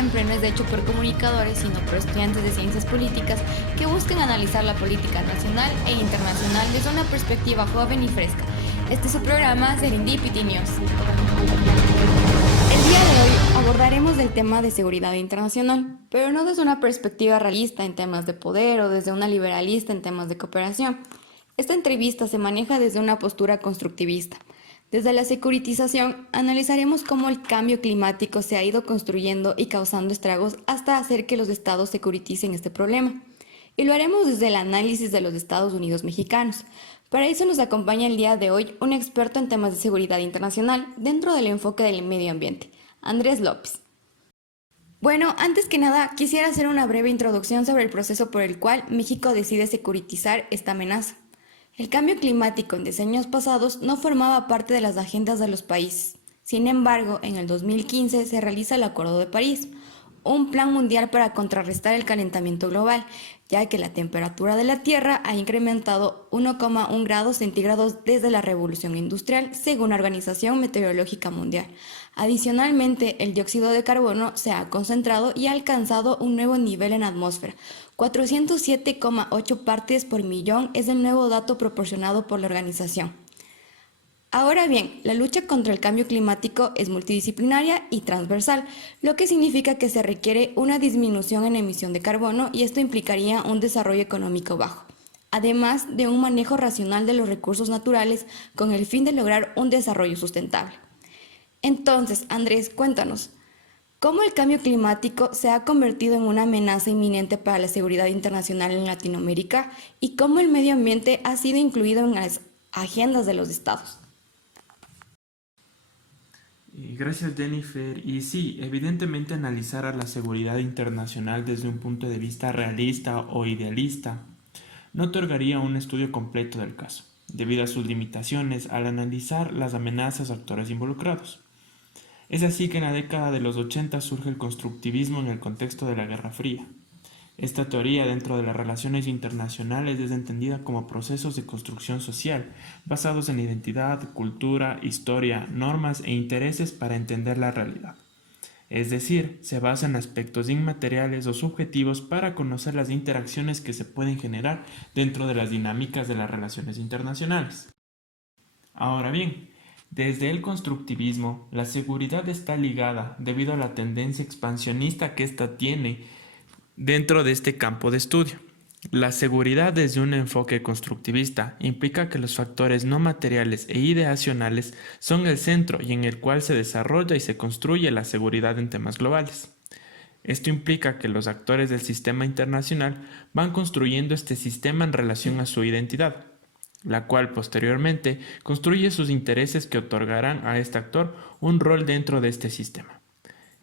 siempre no es hecho por comunicadores, sino por estudiantes de ciencias políticas que buscan analizar la política nacional e internacional desde una perspectiva joven y fresca. Este es su programa Serendipity News. El día de hoy abordaremos el tema de seguridad internacional, pero no desde una perspectiva realista en temas de poder o desde una liberalista en temas de cooperación. Esta entrevista se maneja desde una postura constructivista. Desde la securitización, analizaremos cómo el cambio climático se ha ido construyendo y causando estragos hasta hacer que los estados securiticen este problema. Y lo haremos desde el análisis de los Estados Unidos mexicanos. Para eso nos acompaña el día de hoy un experto en temas de seguridad internacional dentro del enfoque del medio ambiente, Andrés López. Bueno, antes que nada, quisiera hacer una breve introducción sobre el proceso por el cual México decide securitizar esta amenaza. El cambio climático en decenios pasados no formaba parte de las agendas de los países. Sin embargo, en el 2015 se realiza el Acuerdo de París, un plan mundial para contrarrestar el calentamiento global, ya que la temperatura de la Tierra ha incrementado 1,1 grados centígrados desde la Revolución Industrial, según la Organización Meteorológica Mundial. Adicionalmente, el dióxido de carbono se ha concentrado y ha alcanzado un nuevo nivel en la atmósfera. 407,8 partes por millón es el nuevo dato proporcionado por la organización. Ahora bien, la lucha contra el cambio climático es multidisciplinaria y transversal, lo que significa que se requiere una disminución en emisión de carbono y esto implicaría un desarrollo económico bajo, además de un manejo racional de los recursos naturales con el fin de lograr un desarrollo sustentable. Entonces, Andrés, cuéntanos, ¿cómo el cambio climático se ha convertido en una amenaza inminente para la seguridad internacional en Latinoamérica y cómo el medio ambiente ha sido incluido en las agendas de los estados? Gracias, Jennifer. Y sí, evidentemente analizar a la seguridad internacional desde un punto de vista realista o idealista no otorgaría un estudio completo del caso, debido a sus limitaciones al analizar las amenazas a actores involucrados. Es así que en la década de los 80 surge el constructivismo en el contexto de la Guerra Fría. Esta teoría dentro de las relaciones internacionales es entendida como procesos de construcción social, basados en identidad, cultura, historia, normas e intereses para entender la realidad. Es decir, se basa en aspectos inmateriales o subjetivos para conocer las interacciones que se pueden generar dentro de las dinámicas de las relaciones internacionales. Ahora bien, desde el constructivismo, la seguridad está ligada debido a la tendencia expansionista que ésta tiene dentro de este campo de estudio. La seguridad desde un enfoque constructivista implica que los factores no materiales e ideacionales son el centro y en el cual se desarrolla y se construye la seguridad en temas globales. Esto implica que los actores del sistema internacional van construyendo este sistema en relación a su identidad, la cual posteriormente construye sus intereses que otorgarán a este actor un rol dentro de este sistema.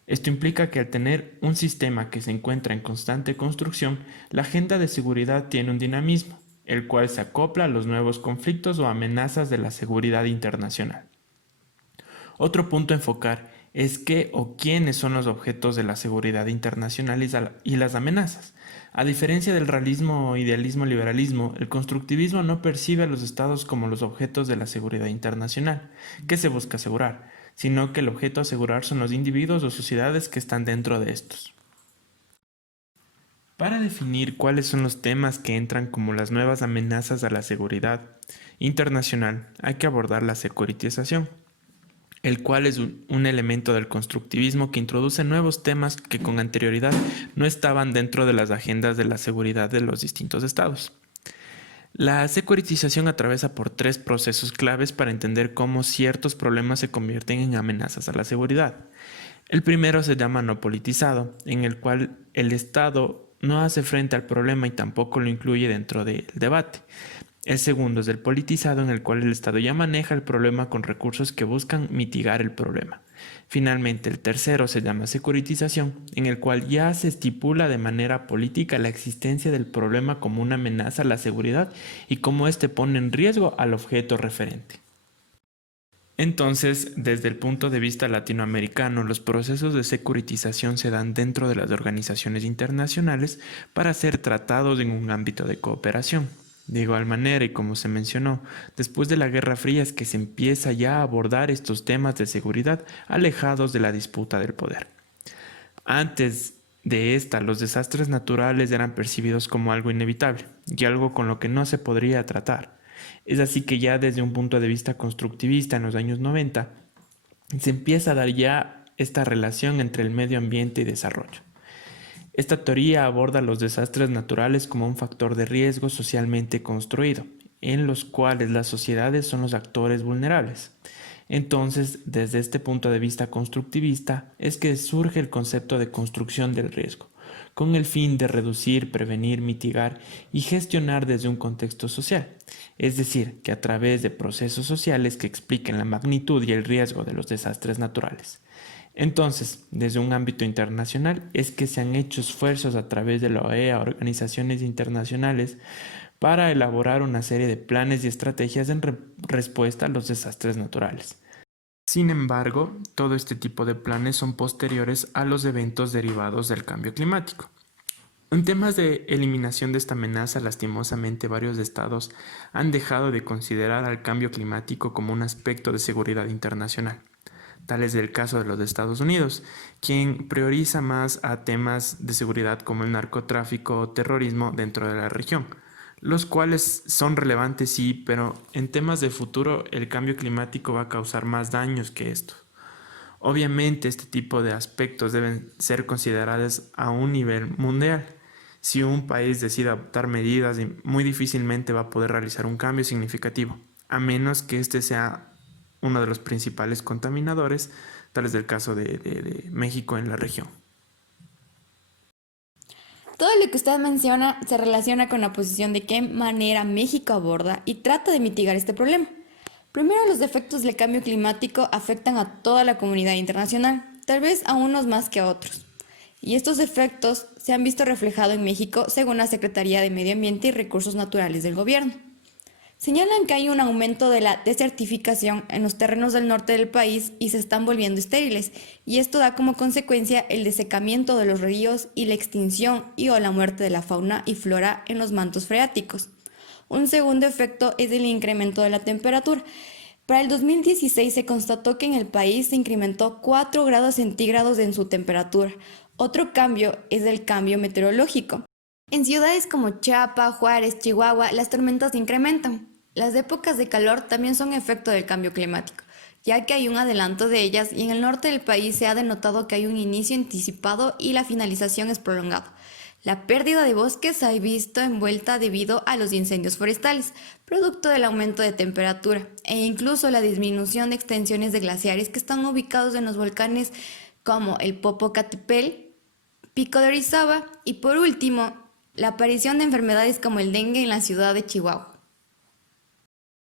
Esto implica que al tener un sistema que se encuentra en constante construcción, la agenda de seguridad tiene un dinamismo, el cual se acopla a los nuevos conflictos o amenazas de la seguridad internacional. Otro punto a enfocar es qué o quiénes son los objetos de la seguridad internacional y las amenazas. A diferencia del realismo, idealismo, liberalismo, el constructivismo no percibe a los estados como los objetos de la seguridad internacional. ¿Qué se busca asegurar? Sino que el objeto a asegurar son los individuos o sociedades que están dentro de estos. Para definir cuáles son los temas que entran como las nuevas amenazas a la seguridad internacional, hay que abordar la securitización, el cual es un elemento del constructivismo que introduce nuevos temas que con anterioridad no estaban dentro de las agendas de la seguridad de los distintos estados. La securitización atraviesa por tres procesos claves para entender cómo ciertos problemas se convierten en amenazas a la seguridad. El primero se llama no politizado, en el cual el Estado no hace frente al problema y tampoco lo incluye dentro del debate. El segundo es el politizado, en el cual el Estado ya maneja el problema con recursos que buscan mitigar el problema. Finalmente, el tercero se llama securitización, en el cual ya se estipula de manera política la existencia del problema como una amenaza a la seguridad y cómo éste pone en riesgo al objeto referente. Entonces, desde el punto de vista latinoamericano, los procesos de securitización se dan dentro de las organizaciones internacionales para ser tratados en un ámbito de cooperación. De igual manera, y como se mencionó, después de la Guerra Fría es que se empieza ya a abordar estos temas de seguridad alejados de la disputa del poder. Antes de esta, los desastres naturales eran percibidos como algo inevitable y algo con lo que no se podría tratar. Es así que ya desde un punto de vista constructivista en los años 90, se empieza a dar ya esta relación entre el medio ambiente y desarrollo. Esta teoría aborda los desastres naturales como un factor de riesgo socialmente construido, en los cuales las sociedades son los actores vulnerables. Entonces, desde este punto de vista constructivista, es que surge el concepto de construcción del riesgo, con el fin de reducir, prevenir, mitigar y gestionar desde un contexto social. Es decir, que a través de procesos sociales que expliquen la magnitud y el riesgo de los desastres naturales. Entonces, desde un ámbito internacional, es que se han hecho esfuerzos a través de la OEA, organizaciones internacionales, para elaborar una serie de planes y estrategias en respuesta a los desastres naturales. Sin embargo, todo este tipo de planes son posteriores a los eventos derivados del cambio climático. En temas de eliminación de esta amenaza, lastimosamente varios estados han dejado de considerar al cambio climático como un aspecto de seguridad internacional. Tal es el caso de los Estados Unidos, quien prioriza más a temas de seguridad como el narcotráfico o terrorismo dentro de la región, los cuales son relevantes sí, pero en temas de futuro el cambio climático va a causar más daños que esto. Obviamente este tipo de aspectos deben ser considerados a un nivel mundial. Si un país decide adoptar medidas, muy difícilmente va a poder realizar un cambio significativo, a menos que este sea uno de los principales contaminadores, tal es el caso de México en la región. Todo lo que usted menciona se relaciona con la posición de qué manera México aborda y trata de mitigar este problema. Primero, los efectos del cambio climático afectan a toda la comunidad internacional, tal vez a unos más que a otros. Y estos efectos se han visto reflejados en México según la Secretaría de Medio Ambiente y Recursos Naturales del Gobierno. Señalan que hay un aumento de la desertificación en los terrenos del norte del país y se están volviendo estériles, y esto da como consecuencia el desecamiento de los ríos y la extinción y o la muerte de la fauna y flora en los mantos freáticos. Un segundo efecto es el incremento de la temperatura. Para el 2016 se constató que en el país se incrementó 4 grados centígrados en su temperatura. Otro cambio es el cambio meteorológico. En ciudades como Chiapas, Juárez, Chihuahua, las tormentas se incrementan. Las épocas de calor también son efecto del cambio climático, ya que hay un adelanto de ellas y en el norte del país se ha denotado que hay un inicio anticipado y la finalización es prolongado. La pérdida de bosques se ha visto envuelta debido a los incendios forestales, producto del aumento de temperatura, e incluso la disminución de extensiones de glaciares que están ubicados en los volcanes como el Popocatépetl, Pico de Orizaba y por último, la aparición de enfermedades como el dengue en la ciudad de Chihuahua.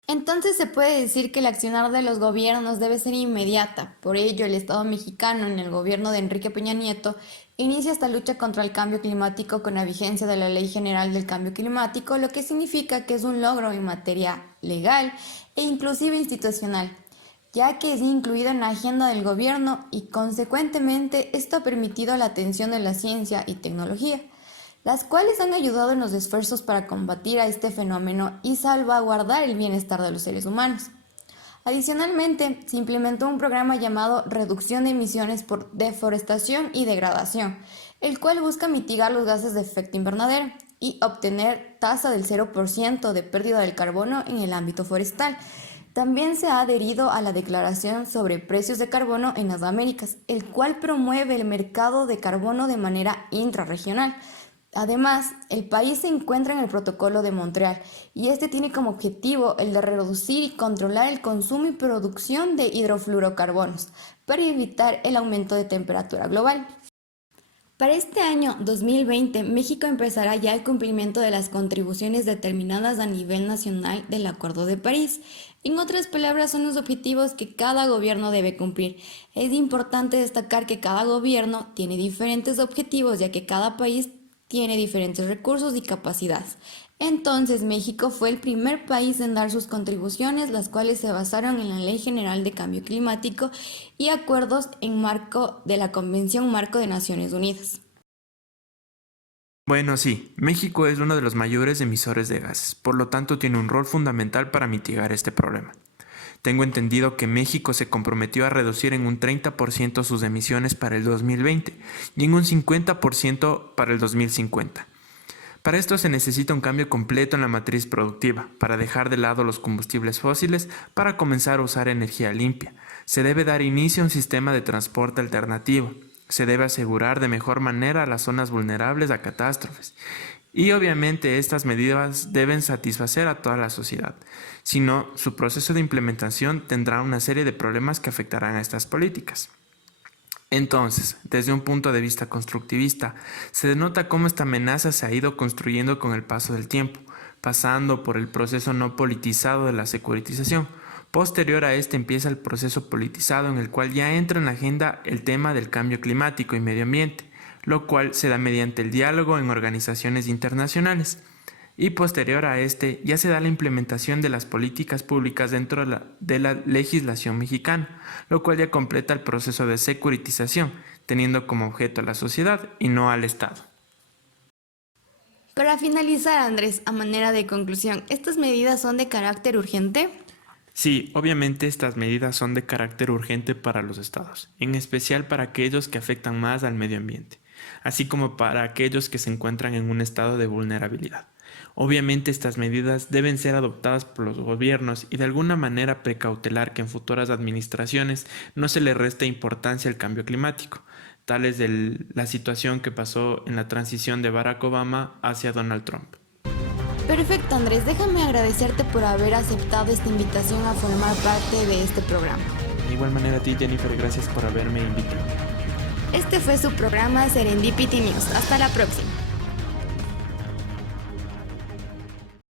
Entonces se puede decir que el accionar de los gobiernos debe ser inmediata. Por ello, el Estado mexicano, en el gobierno de Enrique Peña Nieto, inicia esta lucha contra el cambio climático con la vigencia de la Ley General del Cambio Climático, lo que significa que es un logro en materia legal e inclusive institucional, ya que es incluida en la agenda del gobierno y consecuentemente esto ha permitido la atención de la ciencia y tecnología, las cuales han ayudado en los esfuerzos para combatir a este fenómeno y salvaguardar el bienestar de los seres humanos. Adicionalmente, se implementó un programa llamado Reducción de Emisiones por Deforestación y Degradación, el cual busca mitigar los gases de efecto invernadero y obtener tasa del 0% de pérdida del carbono en el ámbito forestal. También se ha adherido a la Declaración sobre Precios de Carbono en las Américas, el cual promueve el mercado de carbono de manera intrarregional. Además, el país se encuentra en el Protocolo de Montreal y este tiene como objetivo el de reducir y controlar el consumo y producción de hidrofluorocarbonos para evitar el aumento de temperatura global. Para este año 2020, México empezará ya el cumplimiento de las contribuciones determinadas a nivel nacional del Acuerdo de París. En otras palabras, son los objetivos que cada gobierno debe cumplir. Es importante destacar que cada gobierno tiene diferentes objetivos, ya que cada país tiene diferentes recursos y capacidades. Entonces, México fue el primer país en dar sus contribuciones, las cuales se basaron en la Ley General de Cambio Climático y acuerdos en marco de la Convención Marco de Naciones Unidas. Bueno, sí, México es uno de los mayores emisores de gases, por lo tanto tiene un rol fundamental para mitigar este problema. Tengo entendido que México se comprometió a reducir en un 30% sus emisiones para el 2020 y en un 50% para el 2050. Para esto se necesita un cambio completo en la matriz productiva, para dejar de lado los combustibles fósiles para comenzar a usar energía limpia. Se debe dar inicio a un sistema de transporte alternativo. Se debe asegurar de mejor manera a las zonas vulnerables a catástrofes. Y obviamente estas medidas deben satisfacer a toda la sociedad. Si no, su proceso de implementación tendrá una serie de problemas que afectarán a estas políticas. Entonces, desde un punto de vista constructivista, se denota cómo esta amenaza se ha ido construyendo con el paso del tiempo, pasando por el proceso no politizado de la securitización. Posterior a este empieza el proceso politizado en el cual ya entra en la agenda el tema del cambio climático y medio ambiente, lo cual se da mediante el diálogo en organizaciones internacionales. Y posterior a este ya se da la implementación de las políticas públicas dentro de la legislación mexicana, lo cual ya completa el proceso de securitización, teniendo como objeto a la sociedad y no al Estado. Para finalizar, Andrés, a manera de conclusión, ¿estas medidas son de carácter urgente? Sí, obviamente estas medidas son de carácter urgente para los estados, en especial para aquellos que afectan más al medio ambiente, así como para aquellos que se encuentran en un estado de vulnerabilidad. Obviamente estas medidas deben ser adoptadas por los gobiernos y de alguna manera precautelar que en futuras administraciones no se le reste importancia al cambio climático, tal es la situación que pasó en la transición de Barack Obama hacia Donald Trump. Perfecto, Andrés, déjame agradecerte por haber aceptado esta invitación a formar parte de este programa. De igual manera a ti, Jennifer, gracias por haberme invitado. Este fue su programa Serendipity News. Hasta la próxima.